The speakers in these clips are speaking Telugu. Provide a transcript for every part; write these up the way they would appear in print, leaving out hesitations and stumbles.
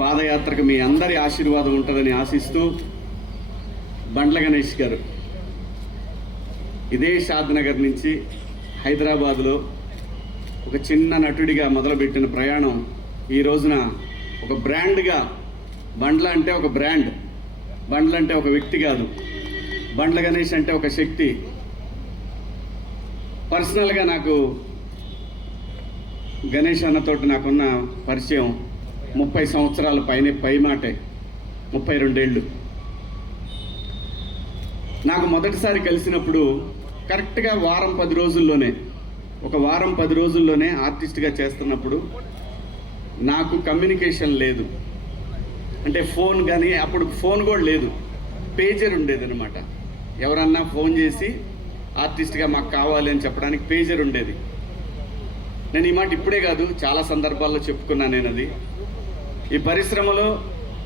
పాదయాత్రకు మీ అందరి ఆశీర్వాదం ఉంటుందని ఆశిస్తూ, బండ్ల గణేష్ గారు ఇదే షాద్నగర్ నుంచి హైదరాబాద్లో ఒక చిన్న నటుడిగా మొదలుపెట్టిన ప్రయాణం ఈ రోజున ఒక బ్రాండ్గా, బండ్ల అంటే ఒక బ్రాండ్, బండ్ల అంటే ఒక వ్యక్తి కాదు, బండ్ల గణేష్ అంటే ఒక శక్తి. పర్సనల్గా నాకు గణేష్ అన్నతోటి నాకున్న పరిచయం 30 సంవత్సరాల పై మాటే, 32 ఏళ్ళు. నాకు మొదటిసారి కలిసినప్పుడు కరెక్ట్గా వారం 10 రోజుల్లోనే ఆర్టిస్ట్గా చేస్తున్నప్పుడు నాకు కమ్యూనికేషన్ లేదు. అంటే ఫోన్ కానీ, అప్పుడు ఫోన్ కూడా లేదు, పేజర్ ఉండేది అనమాట. ఎవరన్నా ఫోన్ చేసి ఆర్టిస్ట్గా మాకు కావాలి అని చెప్పడానికి పేజర్ ఉండేది. నేను ఈ మాట ఇప్పుడే కాదు, చాలా సందర్భాల్లో చెప్పుకున్నాను నేను. అది ఈ పరిశ్రమలో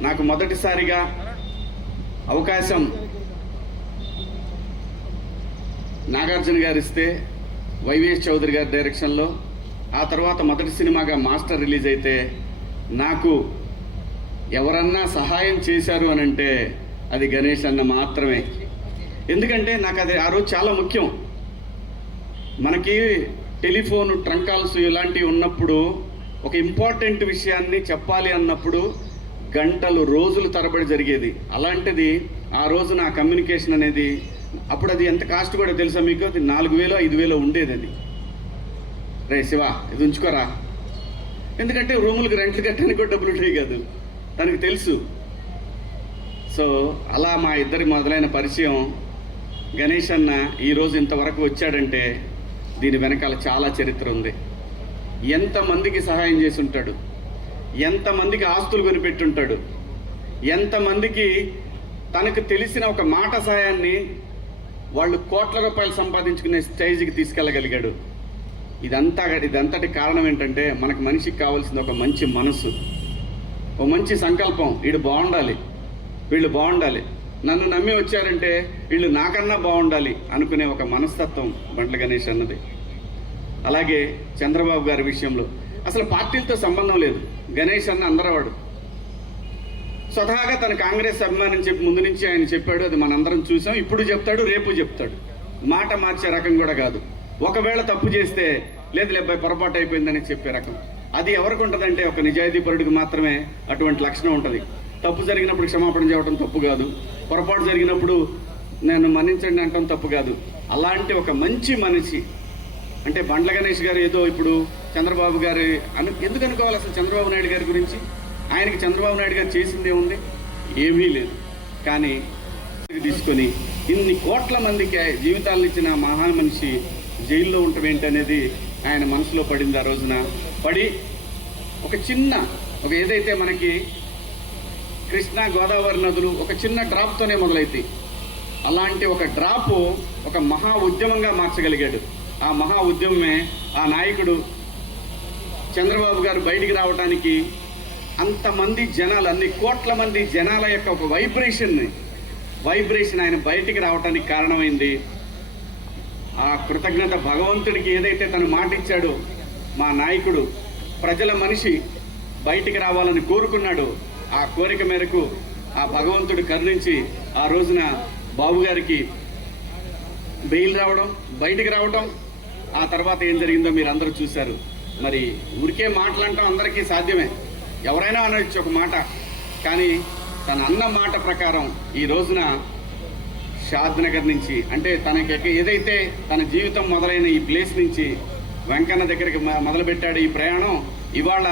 నాకు మొదటిసారిగా అవకాశం నాగార్జున గారు ఇస్తే, వైవిఎస్ చౌదరి గారి డైరెక్షన్లో, ఆ తర్వాత మొదటి సినిమాగా మాస్టర్ రిలీజ్ అయితే నాకు ఎవరన్నా సహాయం చేశారు అని అంటే అది గణేష్ అన్న మాత్రమే. ఎందుకంటే నాకు అది ఆ రోజు చాలా ముఖ్యం. మనకి టెలిఫోన్, ట్రంక్ కాల్స్ ఇలాంటివి ఉన్నప్పుడు ఒక ఇంపార్టెంట్ విషయాన్ని చెప్పాలి అన్నప్పుడు గంటలు, రోజులు తరబడి జరిగేది. అలాంటిది ఆ రోజు నా కమ్యూనికేషన్ అనేది, అప్పుడు అది ఎంత కాస్ట్ కూడా తెలుసా మీకు? అది 4000 5000 ఉండేది. అది రే శివ ఇది ఉంచుకోరా, ఎందుకంటే రూములకు రెంట్లు కట్టడానికి కూడా డబ్బులు ఉంటాయి కాదు, తనకు తెలుసు. సో అలా మా ఇద్దరి మొదలైన పరిచయం. గణేష్ అన్న ఈరోజు ఇంతవరకు వచ్చాడంటే దీని వెనకాల చాలా చరిత్ర ఉంది. ఎంతమందికి సహాయం చేసి ఉంటాడు, ఎంతమందికి ఆస్తులు కొనిపెట్టుంటాడు, ఎంతమందికి తనకు తెలిసిన ఒక మాట సహాయాన్ని వాళ్ళు కోట్ల రూపాయలు సంపాదించుకునే స్టేజ్కి తీసుకెళ్ళగలిగాడు. ఇదంతటి కారణం ఏంటంటే మనకు మనిషికి కావాల్సింది ఒక మంచి మనసు, ఒక మంచి సంకల్పం. వీడు బాగుండాలి, వీళ్ళు బాగుండాలి, నన్ను నమ్మి వచ్చారంటే వీళ్ళు నాకన్నా బాగుండాలి అనుకునే ఒక మనస్తత్వం బండ్ల గణేష్ అన్నది. అలాగే చంద్రబాబు గారి విషయంలో అసలు పార్టీలతో సంబంధం లేదు. గణేష్ అన్న అందరవాడు. స్వతహాగా తన కాంగ్రెస్ అభిమాని చెప్పి ముందు నుంచి ఆయన చెప్పాడు, అది మనందరం చూసాం. ఇప్పుడు చెప్తాడు, రేపు చెప్తాడు. మాట మార్చే రకం కూడా కాదు. ఒకవేళ తప్పు చేస్తే లేదు లేబాయ్ పొరపాటు అయిపోయిందని చెప్పే రకం. అది ఎవరికి ఉంటుందంటే ఒక నిజాయితీపరుడికి మాత్రమే అటువంటి లక్షణం ఉంటుంది. తప్పు జరిగినప్పుడు క్షమాపణ చెప్పడం తప్పు కాదు, పొరపాటు జరిగినప్పుడు నేను మన్నించండి అంటాం తప్పు కాదు. అలాంటి ఒక మంచి మనిషి అంటే బండ్ల గణేష్ గారు. ఏదో ఇప్పుడు చంద్రబాబు గారు ఎందుకు అనుకోవాలి అసలు చంద్రబాబు నాయుడు గారి గురించి? ఆయనకి చంద్రబాబు నాయుడు గారు చేసిందే ఉంది, ఏమీ లేదు. కానీ తీసుకొని ఇన్ని కోట్ల మందికి జీవితాలను ఇచ్చిన మహా మనిషి జైల్లో ఉండటం ఏంటనేది ఆయన మనసులో పడింది. ఆ రోజున పడి ఒక ఏదైతే మనకి కృష్ణా గోదావరి నదులు ఒక చిన్న డ్రాప్తోనే మొదలైతాయి, అలాంటి ఒక డ్రాపు ఒక మహా ఉద్యమంగా మార్చగలిగాడు. ఆ మహా ఉద్యమమే ఆ నాయకుడు చంద్రబాబు గారు బయటికి రావడానికి అంతమంది జనాలు, అన్ని కోట్ల మంది జనాల యొక్క ఒక వైబ్రేషన్ ఆయన బయటికి రావడానికి కారణమైంది. ఆ కృతజ్ఞత భగవంతుడికి ఏదైతే తను మాట ఇచ్చాడో, మా నాయకుడు ప్రజల మనిషి బయటికి రావాలని కోరుకున్నాడు. ఆ కోరిక మేరకు ఆ భగవంతుడు కరుణించి ఆ రోజున బాబు గారికి బెయిల్ రావడం, బయటికి రావడం. ఆ తర్వాత ఏం జరిగిందో మీరు అందరూ చూశారు. మరి ఊరికే మాటలంటాం అందరికీ సాధ్యమే, ఎవరైనా అనొచ్చు ఒక మాట. కానీ తన అన్న మాట ప్రకారం ఈ రోజున షాద్నగర్ నుంచి, అంటే తనకి ఏదైతే తన జీవితం మొదలైన ఈ ప్లేస్ నుంచి వెంకన్న దగ్గరికి మొదలుపెట్టాడు ఈ ప్రయాణం. ఇవాళ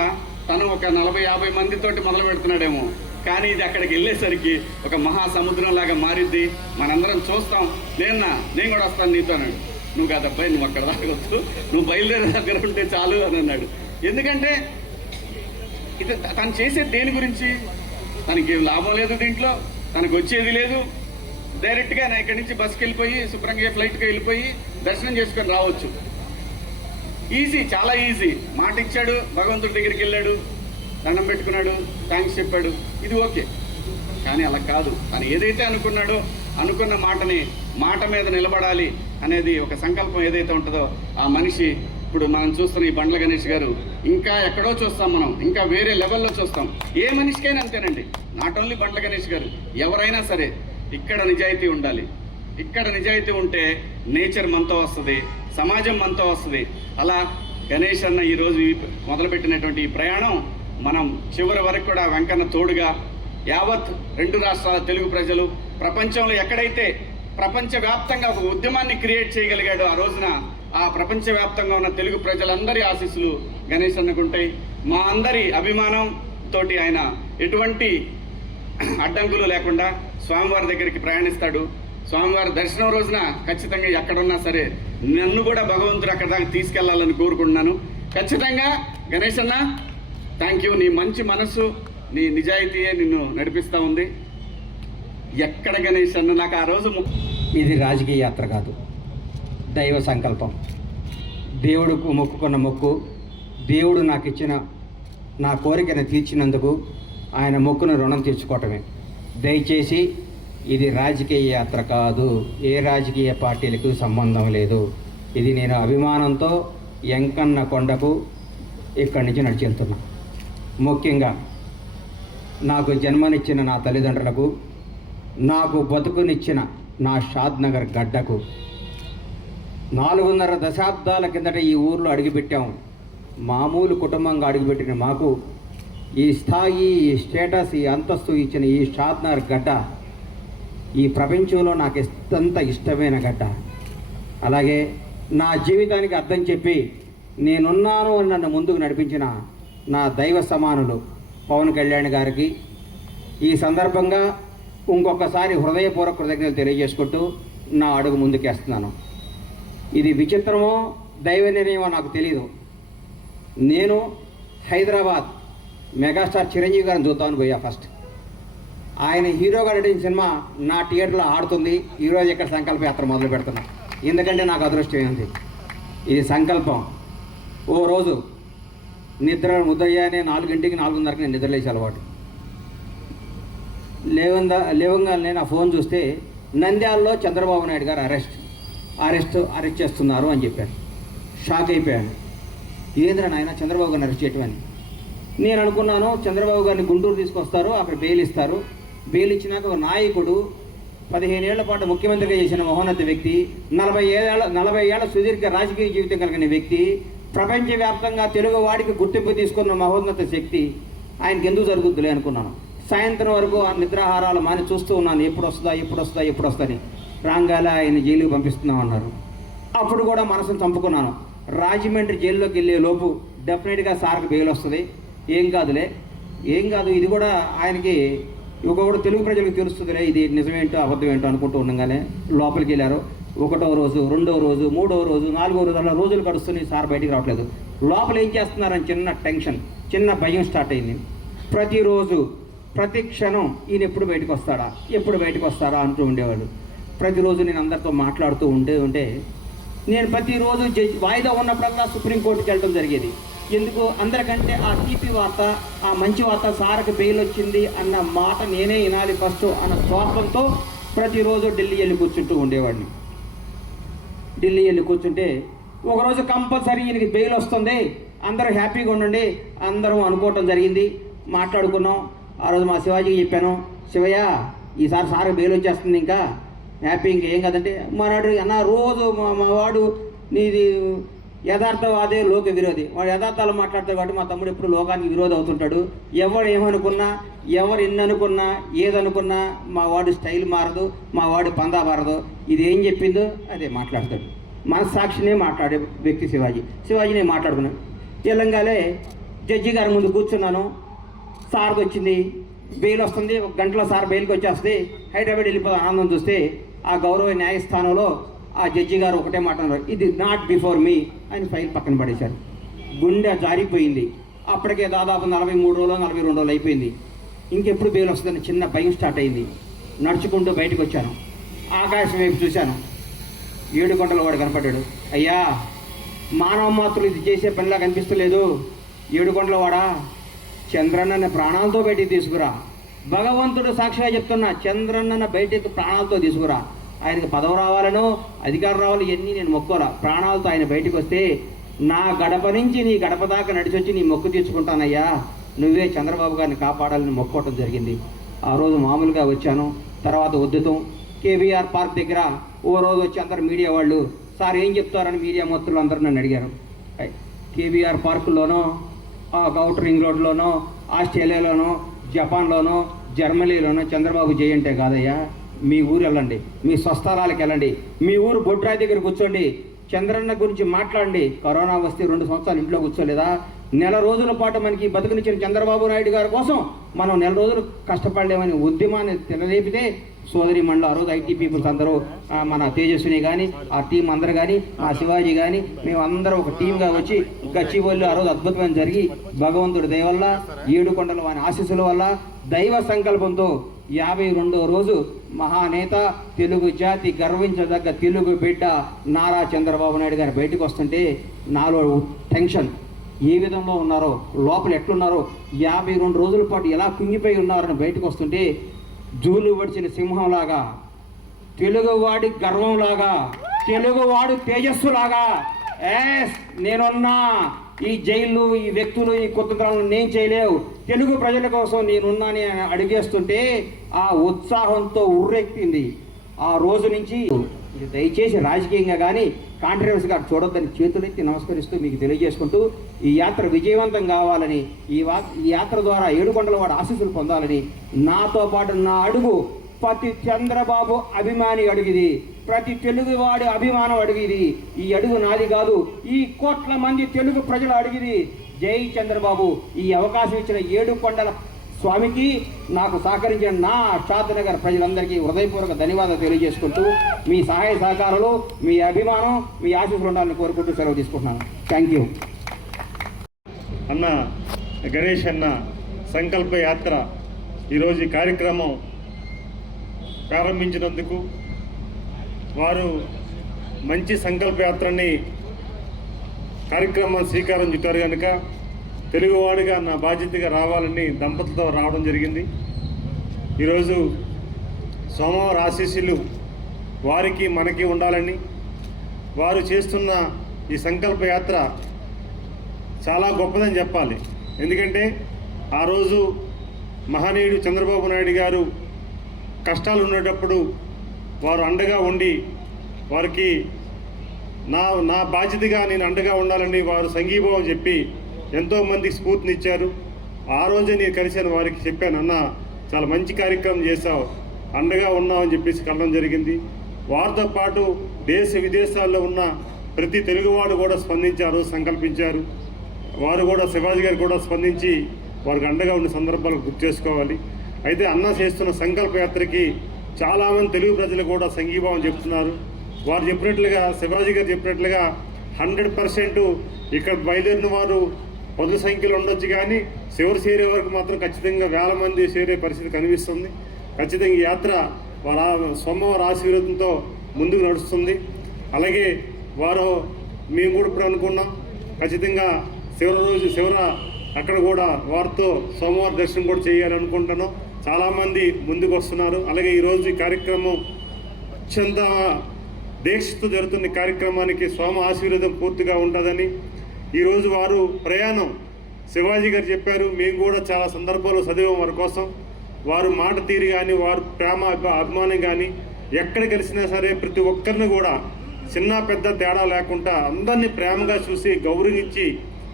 తను ఒక 40-50 మందితోటి మొదలు పెడుతున్నాడేమో, కానీ ఇది అక్కడికి వెళ్ళేసరికి ఒక మహాసముద్రం లాగా మారిద్ది. మనందరం చూస్తాం. నేను కూడా వస్తాను నీతో అన్నాడు. నువ్వు కాదబ్బాయి, నువ్వు అక్కడ దాకొద్దు, నువ్వు బయలుదేరే దగ్గర ఉంటే చాలు అని అన్నాడు. ఎందుకంటే ఇది తను చేసేది దేని గురించి? తనకి లాభం లేదు దీంట్లో, తనకు వచ్చేది లేదు. డైరెక్ట్గా నేను ఇక్కడి నుంచి బస్కి వెళ్ళిపోయి శుభ్రంగా ఫ్లైట్కి వెళ్ళిపోయి దర్శనం చేసుకొని రావచ్చు. ఈజీ, చాలా ఈజీ. మాట ఇచ్చాడు, భగవంతుడి దగ్గరికి వెళ్ళాడు, దండం పెట్టుకున్నాడు, థ్యాంక్స్ చెప్పాడు, ఇది ఓకే. కానీ అలా కాదు. తను ఏదైతే అనుకున్నాడో అనుకున్న మాట మీద నిలబడాలి అనేది ఒక సంకల్పం ఏదైతే ఉంటుందో ఆ మనిషి ఇప్పుడు మనం చూస్తున్న ఈ బండ్ల గణేష్ గారు ఇంకా ఎక్కడో చూస్తాం, మనం ఇంకా వేరే లెవెల్లో చూస్తాం. ఏ మనిషికైనా అంతేనండి, నాట్ ఓన్లీ బండ్ల గణేష్ గారు, ఎవరైనా సరే ఇక్కడ నిజాయితీ ఉండాలి. ఇక్కడ నిజాయితీ ఉంటే నేచర్ మనతో వస్తుంది, సమాజం మనతో వస్తుంది. అలా గణేష్ అన్న ఈరోజు మొదలుపెట్టినటువంటి ఈ ప్రయాణం మనం చివరి వరకు కూడా వెంకన్న తోడుగా యావత్ 2 రాష్ట్రాల తెలుగు ప్రజలు ప్రపంచంలో ఎక్కడైతే ప్రపంచవ్యాప్తంగా ఒక ఉద్యమాన్ని క్రియేట్ చేయగలిగాడో ఆ రోజున ఆ ప్రపంచవ్యాప్తంగా ఉన్న తెలుగు ప్రజలందరి ఆశీస్సులు గణేష్ అన్నకుంటాయి. మా అందరి అభిమానంతో ఆయన ఎటువంటి అడ్డంకులు లేకుండా స్వామివారి దగ్గరికి ప్రయాణిస్తాడు. స్వామివారి దర్శనం రోజున ఖచ్చితంగా ఎక్కడున్నా సరే నన్ను కూడా భగవంతుడు అక్కడ దాకా తీసుకెళ్లాలని కోరుకుంటున్నాను. ఖచ్చితంగా గణేష్ అన్న థ్యాంక్ యూ. నీ మంచి మనసు, నీ నిజాయితీయే నిన్ను నడిపిస్తూ ఉంది. ఎక్కడ గణేష్ అన్న నాకు ఆ రోజు ఇది రాజకీయ యాత్ర కాదు, దైవ సంకల్పం. దేవుడుకు మొక్కుకున్న మొక్కు, దేవుడు నాకు ఇచ్చిన నా కోరికను తీర్చినందుకు ఆయన మొక్కును రుణం తీర్చుకోవటమే. దయచేసి ఇది రాజకీయ యాత్ర కాదు, ఏ రాజకీయ పార్టీలకు సంబంధం లేదు. ఇది నేను అభిమానంతో వెంకన్న కొండకు ఇక్కడి నుంచి నడిచి వెళ్తున్నా. ముఖ్యంగా నాకు జన్మనిచ్చిన నా తల్లిదండ్రులకు, నాకు బతుకునిచ్చిన నా షాద్నగర్ గడ్డకు, 4.5 దశాబ్దాల కిందట ఈ ఊర్లో అడుగుపెట్టాము. మామూలు కుటుంబంగా అడుగుపెట్టిన మాకు ఈ స్థాయి, ఈ స్టేటస్, ఈ అంతస్తు ఇచ్చిన ఈ షాద్నగర్ గడ్డ ఈ ప్రపంచంలో నాకు ఎంత ఇష్టమైన గడ్డ. అలాగే నా జీవితానికి అర్థం చెప్పి నేనున్నాను అని నన్ను ముందుకు నడిపించిన నా దైవ సమానులు పవన్ కళ్యాణ్ గారికి ఈ సందర్భంగా ఇంకొకసారి హృదయపూర్వక కృతజ్ఞతలు తెలియజేసుకుంటూ నా అడుగు ముందుకేస్తున్నాను. ఇది విచిత్రమో దైవ నిర్ణయమో నాకు తెలియదు. నేను హైదరాబాద్ మెగాస్టార్ చిరంజీవి గారిని చూద్దామని పోయా. ఫస్ట్ ఆయన హీరోగా నటించిన సినిమా నా థియేటర్లో ఆడుతుంది. ఈరోజు ఇక్కడ సంకల్ప యాత్ర మొదలు పెడుతున్నా. ఎందుకంటే నాకు అదృష్టం ఉంది. ఇది సంకల్పం. ఓ రోజు నిద్ర ఉదయాన్నే 4 గంటకి 4:30కి నేను నిద్రలేసి అలవాటు. లేవంగా నేను ఆ ఫోన్ చూస్తే నంద్యాలలో చంద్రబాబు నాయుడు గారు అరెస్ట్ చేస్తున్నారు అని చెప్పారు. షాక్ అయిపోయాను. ఏంద్రా నాయన చంద్రబాబు గారిని అరెస్ట్ చేయటం అని. నేను అనుకున్నాను చంద్రబాబు గారిని గుంటూరు తీసుకొస్తారు, అక్కడ బెయిల్ ఇస్తారు. బెయిల్ ఇచ్చినాక ఒక నాయకుడు 15 ఏళ్ల పాటు ముఖ్యమంత్రిగా చేసిన మహోన్నత వ్యక్తి, 40 ఏళ్ల సుదీర్ఘ రాజకీయ జీవితం కలిగిన వ్యక్తి, ప్రపంచవ్యాప్తంగా తెలుగు వాడికి గుర్తింపు తీసుకున్న మహోన్నత శక్తి ఆయనకి ఎందుకు జరుగుద్దులే అనుకున్నాను. సాయంత్రం వరకు ఆ నిద్రాహారాలు మాని చూస్తూ ఉన్నాను, ఎప్పుడు వస్తుందని. రాంగాలే ఆయన జైలుకి పంపిస్తున్నామన్నారు. అప్పుడు కూడా మనసును చంపుకున్నాను. రాజమండ్రి జైల్లోకి వెళ్ళే లోపు డెఫినెట్గా సార్కి బెయిల్ వస్తుంది, ఏం కాదు ఇది కూడా ఆయనకి ఒకడు తెలుగు ప్రజలకు తెలుస్తుందిలే ఇది నిజమేంటో అబద్ధమేంటో అనుకుంటూ ఉండగానే లోపలికి వెళ్ళారు. 1వ రోజు, 2వ రోజు, 3వ రోజు, 4వ రోజు, అలా రోజులు గడుస్తున్నాయి. సార్ బయటికి రావట్లేదు. లోపల ఏం చేస్తున్నారని చిన్న టెన్షన్, చిన్న భయం స్టార్ట్ అయింది. ప్రతిరోజు ప్రతి క్షణం ఈయన ఎప్పుడు బయటకు వస్తాడా అంటూ ఉండేవాడు. ప్రతిరోజు నేను అందరితో మాట్లాడుతూ ఉంటే నేను ప్రతిరోజు వాయిదా ఉన్నప్పుడల్లా సుప్రీంకోర్టుకి వెళ్ళడం జరిగేది. ఎందుకు? అందరికంటే ఆ తీపి వార్త, ఆ మంచి వార్త, సార్కి బెయిల్ వచ్చింది అన్న మాట నేనే వినాలి ఫస్ట్ అన్న స్వార్థంతో ప్రతిరోజు ఢిల్లీ వెళ్ళి కూర్చుంటూ ఉండేవాడిని. ఢిల్లీ వెళ్ళి కూర్చుంటే ఒకరోజు కంపల్సరీ ఈయనకి బెయిల్ వస్తుంది, అందరూ హ్యాపీగా ఉండండి అందరం అనుకోవటం జరిగింది. మాట్లాడుకున్నాం. ఆ రోజు మా శివాజీకి చెప్పాను, శివయ్య ఈసారి సార్కి బెయిల్ వచ్చేస్తుంది, ఇంకా హ్యాపీ, ఇంకేం కదంటే మనడు అన్న రోజు మా వాడు నీది యథార్థవాదే లోక విరోధి, వాడు యథార్థాలు మాట్లాడతాడు కాబట్టి మా తమ్ముడు ఎప్పుడు లోకానికి విరోధి అవుతుంటాడు. ఎవరు ఏమనుకున్నా, ఎవరు ఎన్ని అనుకున్నా, ఏదనుకున్నా మా వాడు స్టైల్ మారదు, మా వాడు పందా మారదు. ఇది ఏం చెప్పిందో అదే మాట్లాడతాడు. మనస్సాక్షినే మాట్లాడే వ్యక్తి శివాజీనే మాట్లాడుకున్నాను. తెలంగాణలో జడ్జి గారి ముందు కూర్చున్నాను. సార్కి వచ్చింది బెయిల్ వస్తుంది, 1 గంటలో సార్ బెయిల్కి వచ్చేస్తుంది, హైదరాబాద్ వెళ్ళిపోతే ఆనందం చూస్తే ఆ గౌరవ న్యాయస్థానంలో ఆ జడ్జి గారు ఒకటే మాట అన్నారు, ఇది నాట్ బిఫోర్ మీ అని ఫైల్ పక్కన పడేశారు. గుండె జారిపోయింది. అప్పటికే దాదాపు 43 రోజులు 42 రోజులు అయిపోయింది. ఇంకెప్పుడు బెయిల్ వస్తుందని చిన్న భయం స్టార్ట్ అయింది. నడుచుకుంటూ బయటకు వచ్చాను. ఆకాశం వైపు చూశాను. 7 కొండల వాడు కనపడ్డాడు. అయ్యా మానవ మాత్రులు ఇది చేసే పనిలా కనిపిస్తలేదు. 7 కొండల వాడా, చంద్రన్నని ప్రాణాలతో బయటికి తీసుకురా. భగవంతుడు సాక్షిగా చెప్తున్నా, చంద్రన్నను బయటికి ప్రాణాలతో తీసుకురా. ఆయనకి పదవి రావాలనో అధికారం రావాలి, ఇవన్నీ నేను మొక్కోరా. ప్రాణాలతో ఆయన బయటకు వస్తే నా గడప నుంచి నీ గడప దాకా నడిచొచ్చి నీ మొక్కు తీర్చుకుంటానయ్యా, నువ్వే చంద్రబాబు గారిని కాపాడాలని మొక్కోవటం జరిగింది. ఆ రోజు మామూలుగా వచ్చాను. తర్వాత ఉద్యతం కేబీఆర్ పార్క్ దగ్గర ఓ రోజు వచ్చి అందరు మీడియా వాళ్ళు, సార్ ఏం చెప్తారని మీడియా మొత్తులు అందరూ నన్ను అడిగారు. కేబీఆర్ పార్కుల్లోనో, అవుటర్ రింగ్ రోడ్లోనో, ఆస్ట్రేలియాలోనో, జపాన్లోనో, జర్మనీలోనో చంద్రబాబు జై అంటే కాదయ్యా, మీ ఊరు వెళ్ళండి, మీ స్వస్థలాలకు వెళ్ళండి, మీ ఊరు బొడ్రాయి దగ్గర కూర్చోండి, చంద్రన్న గురించి మాట్లాడండి. కరోనా వస్తే 2 సంవత్సరాలు ఇంట్లో కూర్చోలేదా? నెల రోజుల పాటు మనకి బతుకునిచ్చిన చంద్రబాబు నాయుడు గారి కోసం మనం నెల రోజులు కష్టపడలేమని ఉద్యమాన్ని తెరలేపితే సోదరి మండలి ఆ రోజు ఐటీ పీపుల్స్ అందరూ, మన తేజస్విని కానీ ఆ టీం అందరూ కానీ, మా శివాజీ కానీ, మేము అందరం ఒక టీంగా వచ్చి గచ్చిబౌలిలో ఆ రోజు అద్భుతమైన జరిగి భగవంతుడి దయ వల్ల, ఏడుకొండల వారి ఆశీస్సుల వల్ల, దైవ సంకల్పంతో 52వ రోజు మహానేత, తెలుగు జాతి గర్వించదగ్గ తెలుగు బిడ్డ నారా చంద్రబాబు నాయుడు గారు బయటకు వస్తుంటే నాలో టెన్షన్, ఏ విధంగా ఉన్నారో, లోపల ఎట్లున్నారో, 52 రోజుల పాటు ఎలా కుంగిపోయి ఉన్నారని బయటకు వస్తుంటే జూలు వడిచిన సింహంలాగా, తెలుగువాడి గర్వంలాగా, తెలుగువాడు తేజస్సులాగా, నేనున్నా, ఈ జైళ్ళు, ఈ వ్యక్తులు, ఈ కుతంత్రాలను నేను చేయలేవు, తెలుగు ప్రజల కోసం నేనున్నాని అడిగేస్తుంటే ఆ ఉత్సాహంతో ఉర్రెక్కింది. ఆ రోజు నుంచి దయచేసి రాజకీయంగా కానీ కాంట్రవర్సీగా చూడొద్దని చేతులెత్తి నమస్కరిస్తూ మీకు తెలియజేసుకుంటూ, ఈ యాత్ర విజయవంతం కావాలని, ఈ యాత్ర ద్వారా ఏడుకొండల వాడు ఆశీస్సులు పొందాలని, నాతో పాటు నా అడుగు ప్రతి చంద్రబాబు అభిమాని అడుగుది, ప్రతి తెలుగువాడి అభిమానం అడుగుది. ఈ అడుగు నాది కాదు, ఈ కోట్ల మంది తెలుగు ప్రజలు అడిగిది. జై చంద్రబాబు. ఈ అవకాశం ఇచ్చిన ఏడుకొండల స్వామికి, నాకు సహకరించిన నా షాద్నగర్ ప్రజలందరికీ హృదయపూర్వక ధన్యవాదాలు తెలియజేసుకుంటూ, మీ సహాయ సహకారాలు, మీ అభిమానం, మీ ఆశీస్సులు ఉండాలని కోరుకుంటూ సెలవు తీసుకుంటున్నాను. Thank you. అన్న గణేష్ అన్న సంకల్ప యాత్ర ఈరోజు ఈ కార్యక్రమం ప్రారంభించినందుకు, వారు మంచి సంకల్ప యాత్రని కార్యక్రమం శ్రీకారం చుట్టారు కనుక తెలుగువాడిగా నా బాధ్యతగా రావాలని దంపతులతో రావడం జరిగింది. ఈరోజు సోమవారం ఆశీస్సులు వారికి మనకి ఉండాలని, వారు చేస్తున్న ఈ సంకల్ప యాత్ర చాలా గొప్పదని చెప్పాలి. ఎందుకంటే ఆ రోజు మహనీయుడు చంద్రబాబు నాయుడు గారు కష్టాలు ఉండేటప్పుడు వారు అండగా ఉండి, వారికి నా బాధ్యతగా నేను అండగా ఉండాలని వారు సంఘీభావం చెప్పి ఎంతోమందికి స్ఫూర్తినిచ్చారు. ఆ రోజే నేను కలిశాను, వారికి చెప్పాను, అన్న చాలా మంచి కార్యక్రమం చేశావు, అండగా ఉన్నామని చెప్పేసి కలడం జరిగింది. వారితో పాటు దేశ విదేశాల్లో ఉన్న ప్రతి తెలుగువాడు కూడా స్పందించి ఆ రోజు సంకల్పించారు. వారు కూడా, శివాజీ గారు కూడా స్పందించి వారికి అండగా ఉన్న సందర్భాలు గుర్తు చేసుకోవాలి. అయితే అన్న చేస్తున్న సంకల్ప యాత్రకి చాలామంది తెలుగు ప్రజలు కూడా సంఘీభావం చెప్తున్నారు. వారు చెప్పినట్లుగా, శివాజీ గారు చెప్పినట్లుగా 100% ఇక్కడ బయలుదేరిన వారు పదుల సంఖ్యలో ఉండొచ్చు, కానీ చివరి చేరే వరకు మాత్రం ఖచ్చితంగా వేల మంది చేరే పరిస్థితి కనిపిస్తుంది. ఖచ్చితంగా ఈ యాత్ర వారు సోమవారం ఆశీర్వాదంతో ముందుకు నడుస్తుంది. అలాగే మేము కూడా ఇప్పుడు అనుకున్నాం, ఖచ్చితంగా చివర అక్కడ కూడా వారితో సోమవారం దర్శనం కూడా చేయాలనుకుంటున్నాం. చాలామంది ముందుకు వస్తున్నారు. అలాగే ఈరోజు ఈ కార్యక్రమం అత్యంత దీక్షతో జరుగుతున్న కార్యక్రమానికి స్వామి ఆశీర్వాదం పూర్తిగా ఉంటుందని, ఈరోజు వారు ప్రయాణం శివాజీ గారు చెప్పారు, మేము కూడా చాలా సందర్భాల్లో చదివాం వారి కోసం. వారు మాట తీరు కానీ, వారు ప్రేమ అభిమానం కానీ, ఎక్కడ కలిసినా సరే ప్రతి ఒక్కరిని కూడా చిన్న పెద్ద తేడా లేకుండా అందరినీ ప్రేమగా చూసి గౌరవించి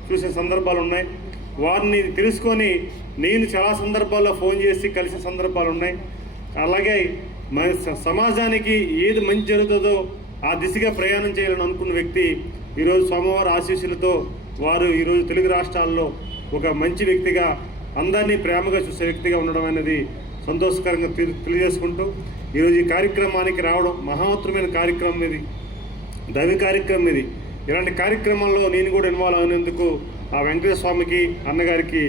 చూసే సందర్భాలు ఉన్నాయి. వారిని తెలుసుకొని నేను చాలా సందర్భాల్లో ఫోన్ చేసి కలిసిన సందర్భాలు ఉన్నాయి. అలాగే మన సమాజానికి ఏది మంచి జరుగుతుందో ఆ దిశగా ప్రయాణం చేయాలని అనుకున్న వ్యక్తి ఈరోజు సోమవారం ఆశీస్సులతో వారు ఈరోజు తెలుగు రాష్ట్రాల్లో ఒక మంచి వ్యక్తిగా, అందరినీ ప్రేమగా చూసే వ్యక్తిగా ఉండడం అనేది సంతోషకరంగా తెలియజేసుకుంటూ, ఈరోజు ఈ కార్యక్రమానికి రావడం మహోత్తరమైన కార్యక్రమం ఇది, దైవ కార్యక్రమం ఇది. ఇలాంటి కార్యక్రమాల్లో నేను కూడా ఇన్వాల్వ్ అయినందుకు ఆ వెంకటేశ్వర స్వామికి, అన్నగారికి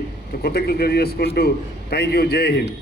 కృతజ్ఞతలు తెలియజేసుకుంటూ థ్యాంక్ యూ. జై హింద్.